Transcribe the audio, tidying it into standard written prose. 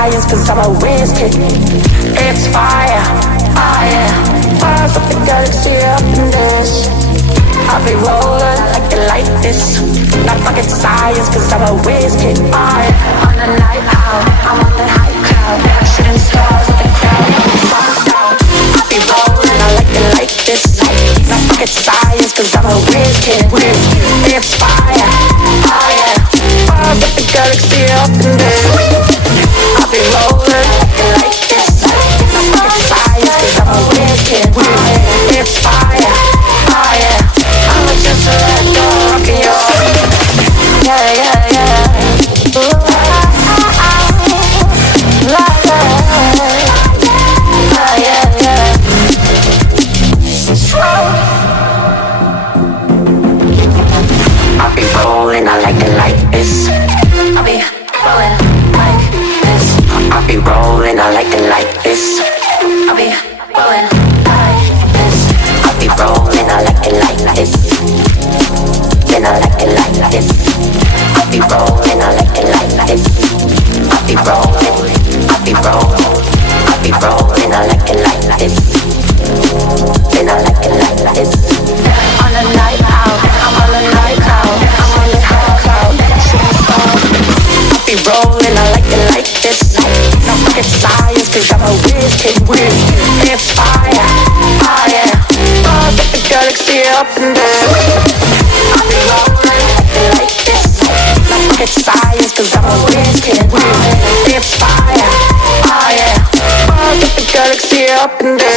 science, cause I'm a whiz kid. It's fire, oh yeah. Bars of the galaxy up in this. I'll be rolling like it like this. Not fucking science, cause I'm a whiz kid. On the night out, I'm on the high cloud. Shooting stars at the crowd, sun's down. I'll be rolling, I like it like this. Not fucking science, cause I'm a whiz kid. It's fire, oh yeah. Bars of the galaxy up in this. I'll be rolling like this. Not fucking science, cause I'm a whiz kid. It's fire, oh yeah. I'ma just let go, rockin' your yeah, yeah, yeah. Ooh, like that. Oh, yeah, yeah. I'll be rolling, I like it like this. I'll be rolling like this. I'll be rolling, I like it like this. I'll be rolling like this. I'll be rolling, I like it like this. Then I like it like this. I'll be rolling, I like it like this. I'll be rolling, I'll be rolling, I'll be rolling, I like it like this. Then I like it like this. On the night out, I'm on the night out, I'm on the high cloud, shooting stars. I'll be rolling, I like it like this. No fucking science, cause I'm a whiz kid. It's fire, oh yeah. Bars of the galaxy up and down. I'll be rolling like this. No fucking science, cause I'm a whiz kid. It's fire, oh yeah. Bars of the galaxy up and down.